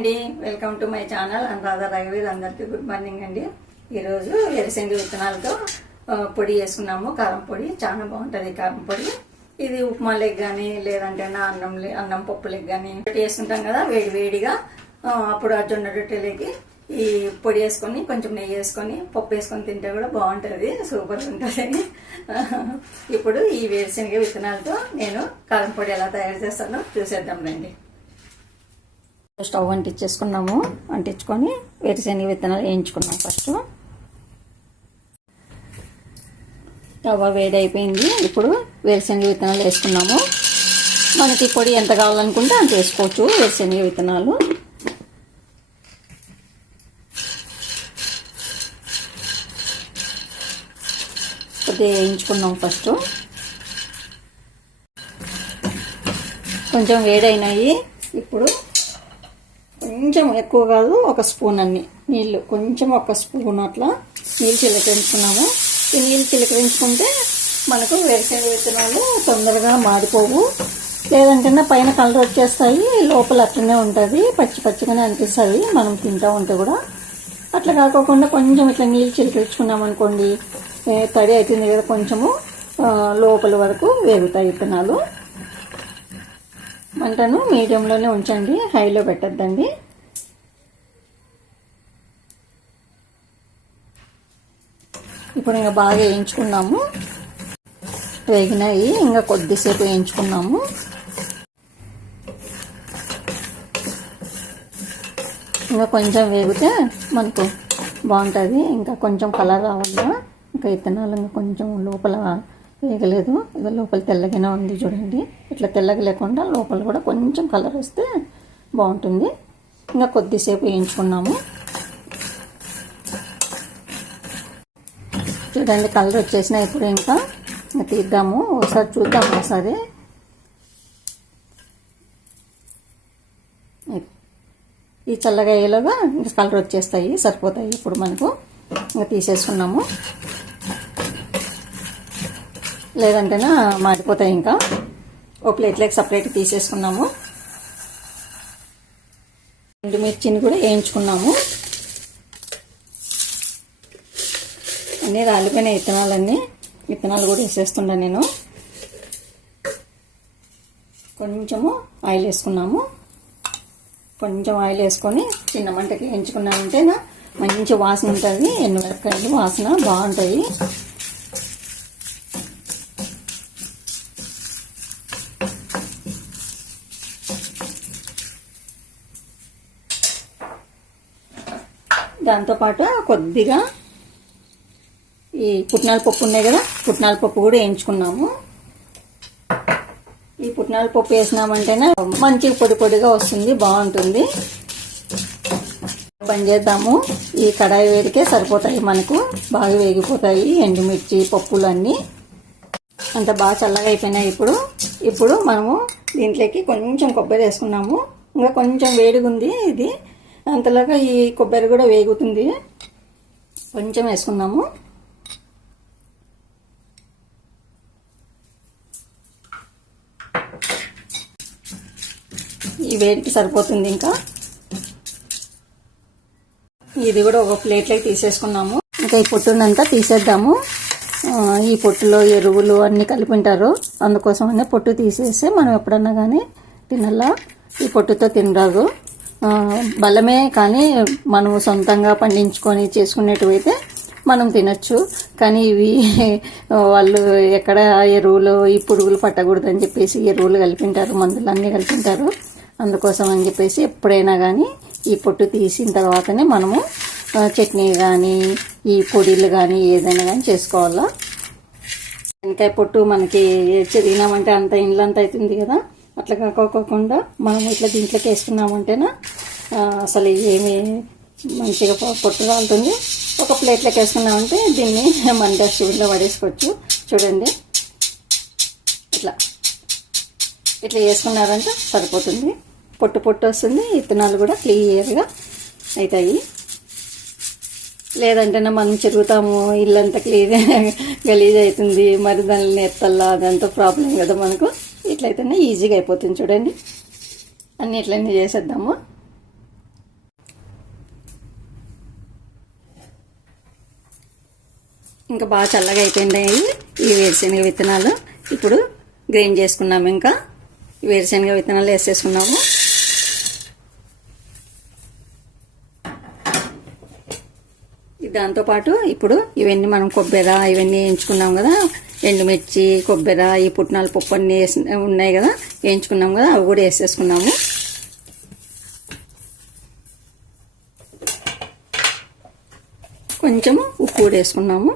అండి. Welcome to my channel Anuradha రఘువీర్ అందరికీ good morning అండి. ఈరోజు ఎరిసెంగి విత్తనాలతో పొడి చేసుకున్నాము కారం పొడి చాలా బాగుంటుంది కారం పొడి. ఇది ఉప్మా లెగ్ కానీ లేదంటే అన్నం లే- అన్నం పప్పు లెగ్ కానీ వేసుకుంటాం కదా వేడి వేడిగా. అప్పుడు ఆ జొన్న రొట్టెలకి ఈ పొడి వేసుకొని కొంచెం నెయ్యి వేసుకొని పప్పు వేసుకొని తింటే కూడా బాగుంటుంది సూపర్ ఉంటుంది. ఇప్పుడు ఈ వేరుశనగ విత్తనాలతో నేను కారం పొడి ఎలా తయారు చేస్తానో చూసేద్దాం రండి. స్టవ్ అంటించేసుకున్నాము. అంటించుకొని వేరుశనగ విత్తనాలు వేయించుకున్నాం ఫస్ట్. స్టవ్ వేడి అయిపోయింది ఇప్పుడు వేరుశనగ విత్తనాలు వేసుకున్నాము. మనకి పొడి ఎంత కావాలనుకుంటే అంత వేసుకోవచ్చు వేరుశనగ విత్తనాలు. కొద్దిగా వేయించుకున్నాం ఫస్ట్. కొంచెం వేడైనాయి. ఇప్పుడు కొంచెం ఎక్కువ కాదు ఒక స్పూన్ అన్ని. నీళ్ళు కొంచెం ఒక స్పూన్ అట్లా నీళ్ళు చిలకరించుకున్నాము. ఈ నీళ్ళు చిలకరించుకుంటే మనకు వేరుశనగ విత్తనాలు తొందరగా మాడిపోవు. లేదంటే పైన కలర్ వచ్చేస్తాయి లోపల అట్లనే ఉంటుంది పచ్చి పచ్చిగానే అనిపిస్తుంది మనం తింటా ఉంటే కూడా. అట్లా కాకోకుండా కొంచెం ఇట్లా నీళ్ళు చిలకరించుకున్నాం అనుకోండి తడి అవుతుంది కదా కొంచెము లోపల వరకు వేగుతాయి విత్తనాలు. మంటను మీడియంలోనే ఉంచండి హైలో పెట్టద్దండి. ఇప్పుడు ఇంకా బాగా వేయించుకున్నాము. వేగినాయి. ఇంకా కొద్దిసేపు వేయించుకున్నాము. ఇంకా కొంచెం వేగితే మనకు బాగుంటుంది. ఇంకా కొంచెం కలర్ రావాలా ఇంకా విత్తనాలు ఇంకా కొంచెం లోపల వేగలేదు. ఇది లోపల తెల్లగానే ఉంది చూడండి. ఇట్లా తెల్లగా లేకుండా లోపల కూడా కొంచెం కలర్ వస్తే బాగుంటుంది. ఇంకా కొద్దిసేపు వేయించుకున్నాము. చూడండి కలర్ వచ్చేసిన ఇప్పుడు ఇంకా. ఇంకా తీద్దాము ఒకసారి చూద్దాము ఒకసారి. ఈ చల్లగా అయ్యేలాగా ఇంకా కలర్ వచ్చేస్తాయి సరిపోతాయి ఇప్పుడు మనకు. ఇంకా తీసేసుకున్నాము. లేదంటేనా మాడిపోతాయి ఇంకా. ఓ ప్లేట్లోకి సపరేట్ తీసేసుకున్నాము. ఎండుమిర్చిని కూడా వేయించుకున్నాము. అన్నీ రాలిపోయిన విత్తనాలన్నీ విత్తనాలు కూడా వేసేస్తుండా నేను. కొంచెము ఆయిల్ వేసుకున్నాము. కొంచెం ఆయిల్ వేసుకొని చిన్న మంటకి వేయించుకున్నామంటే నా మంచి వాసన ఉంటుంది. ఎండుమిరపకాయలు వాసన బాగుంటాయి. దాంతోపాటు కొద్దిగా ఈ పుట్నాల పప్పు ఉన్నాయి కదా పుట్నాల పప్పు కూడా వేయించుకున్నాము. ఈ పుట్నాల పప్పు వేసినామంటేనే మంచి పొడి పొడిగా వస్తుంది బాగుంటుంది. పని చేద్దాము. ఈ కడాయి వేడికే సరిపోతాయి మనకు బాగా వేగిపోతాయి ఎండుమిర్చి పప్పులు అన్నీ అంత బాగా చల్లగా అయిపోయినాయి ఇప్పుడు. ఇప్పుడు మనము దీంట్లోకి కొంచెం కొబ్బరి వేసుకున్నాము. ఇంకా కొంచెం వేడిగా ఉంది ఇది. అంతలాగా ఈ కొబ్బరి కూడా వేగుతుంది. కొంచెం వేసుకున్నాము. వేడికి సరిపోతుంది ఇంకా. ఇది కూడా ఒక ప్లేట్లోకి తీసేసుకున్నాము. ఇంకా ఈ పొట్టునంతా తీసేద్దాము. ఈ పొట్టులో ఎరువులు అన్నీ కలిపి ఉంటారు అందుకోసమనే పొట్టు తీసేసి మనం ఎప్పుడన్నా కానీ తినల్లా ఈ పొట్టుతో తినరాదు. బలమే కానీ మనం సొంతంగా పండించుకొని చేసుకునేటివైతే మనం తినచ్చు. కానీ ఇవి వాళ్ళు ఎక్కడ ఎరువులు ఈ పురుగులు పట్టకూడదని చెప్పేసి ఎరువులు కలిపింటారు మందులు అన్నీ కలిపింటారు. అందుకోసం అని చెప్పేసి ఎప్పుడైనా కానీ ఈ పొట్టు తీసిన తర్వాతనే మనము చట్నీ కానీ ఈ పొడిలు కానీ ఏదైనా కానీ చేసుకోవాలా? వెనకాయ పొట్టు మనకి చదివినామంటే అంత ఇండ్లంతా అవుతుంది కదా. అట్లా కాకోకుండా మనం ఇట్లా దీంట్లోకి వేసుకున్నామంటేనా అసలు ఏమి మంచిగా పొట్టు రాలుతుంది. ఒక ప్లేట్లోకి వేసుకున్నామంటే దీన్ని మన డస్ట్బిన్లో పడేసుకోవచ్చు. చూడండి. ఇట్లా. ఇట్లా వేసుకున్నారంటే సరిపోతుంది. పొట్టు పొట్టు వస్తుంది విత్తనాలు కూడా క్లియర్గా అవుతాయి లేదంటేనే మనం చెరుగుతాము ఇల్లంతా క్లియర్ గలీజ్ అవుతుంది మరి దానిని ఎత్తల్లా అదంతా ప్రాబ్లం కదా మనకు. ఇట్లయితేనే ఈజీగా అయిపోతుంది చూడండి. అన్ని ఇట్లన్నీ చేసేద్దాము. ఇంకా బాగా చల్లగా అయిపోయింది ఈ వేరుశనగ విత్తనాలు. ఇప్పుడు గ్రైండ్ చేసుకున్నాము ఇంకా. వేరుశనగ విత్తనాలు వేసేసుకున్నాము. దాంతోపాటు ఇప్పుడు ఇవన్నీ మనం కొబ్బరి ఇవన్నీ వేయించుకున్నాం కదా ఎండుమిర్చి కొబ్బరి ఈ పుట్నాల పప్పు అన్నీ వేసి ఉన్నాయి కదా వేయించుకున్నాం కదా అవి కూడా వేసేసుకున్నాము. కొంచెము ఉప్పు కూడా వేసుకున్నాము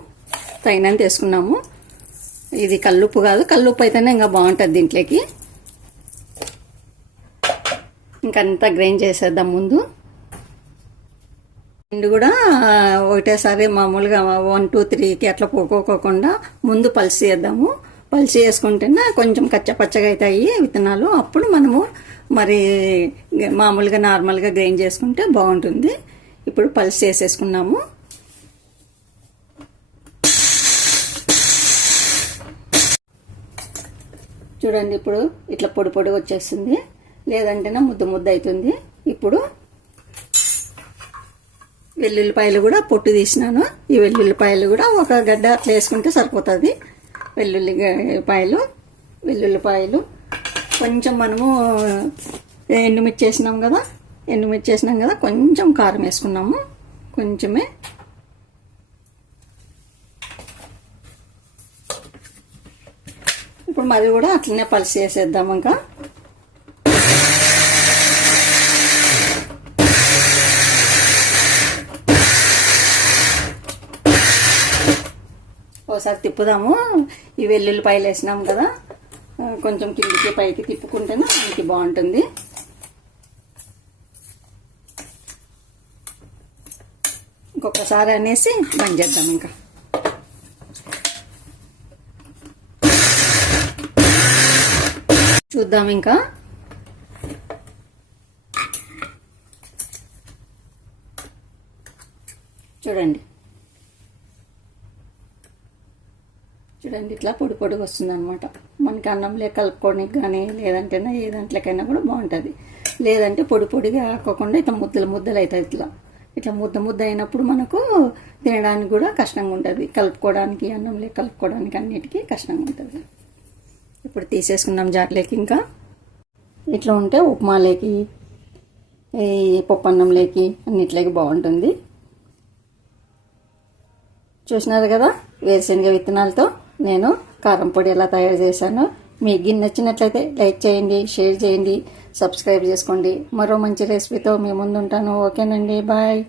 తగినంత వేసుకున్నాము. ఇది కల్లుప్పు కాదు కల్లుప్పు అయితేనే ఇంకా బాగుంటుంది దీంట్లోకి. ఇంకంతా గ్రైండ్ చేసేద్దాం ముందు. రెండు కూడా ఒకటేసారి మామూలుగా వన్ టూ త్రీకి అట్లా పోకోకోకుండా ముందు పల్సి చేద్దాము. పల్సి వేసుకుంటేనే కొంచెం కచ్చపచ్చగా అవుతాయి విత్తనాలు అప్పుడు మనము మరి మామూలుగా నార్మల్గా గ్రైండ్ చేసుకుంటే బాగుంటుంది. ఇప్పుడు పల్స్ వేసేసుకున్నాము చూడండి ఇప్పుడు ఇట్లా పొడి పొడి వచ్చేస్తుంది. లేదంటేనే ముద్ద ముద్ద అవుతుంది. ఇప్పుడు వెల్లుల్లిపాయలు కూడా పొట్టు తీసినాను. ఈ వెల్లుల్లిపాయలు కూడా ఒక గడ్డ అట్లా వేసుకుంటే సరిపోతుంది. వెల్లుల్లిపాయలు వెల్లుల్లిపాయలు. కొంచెం మనము ఎండుమిర్చి వేసినాం కదా? ఎండుమిర్చి వేసినాం కదా? కొంచెం కారం వేసుకున్నాము. కొంచెమే. ఇప్పుడు మరి కూడా అట్లనే పలిసి వేసేద్దాం ఇంకా. ఒకసారి తిప్పుదాము. ఈ వెల్లుల్లిపాయలు వేసినాం కదా. కొంచెం కిందికి పైకి తిప్పుకుంటేనే మనకి బాగుంటుంది. ఇంకొకసారి అనేసి బంద్ చేద్దాం ఇంకా. చూద్దాం ఇంకా. చూడండి. లేదండి ఇట్లా పొడి పొడిగా వస్తుంది అనమాట మనకి అన్నంలో కలుపుకోవడానికి కానీ లేదంటే ఏ దాంట్లోకైనా కూడా బాగుంటుంది. లేదంటే పొడి పొడిగా ఆకోకుండా ఇట్లా ముద్దలు ముద్దలు అవుతుంది ఇట్లా. ఇట్లా ముద్ద ముద్ద అయినప్పుడు మనకు తినడానికి కూడా కష్టంగా ఉంటుంది. కలుపుకోవడానికి అన్నంలో కలుపుకోవడానికి అన్నిటికీ కష్టంగా ఉంటుంది. ఇప్పుడు తీసేసుకున్నాం జాట్లేకి ఇంకా. ఇట్లా ఉంటే ఉప్మాలేకి ఈ పప్పు అన్నంలోకి అన్నిట్లోకి బాగుంటుంది. చూసినారు కదా వేరుశనగ విత్తనాలతో? నేను కారం పొడి ఎలా తయారు చేశానో. మీకు నచ్చినట్లయితే లైక్ చేయండి షేర్ చేయండి సబ్స్క్రైబ్ చేసుకోండి. మరో మంచి రెసిపీతో మీ ముందు ఉంటాను ఓకేనండి బాయ్.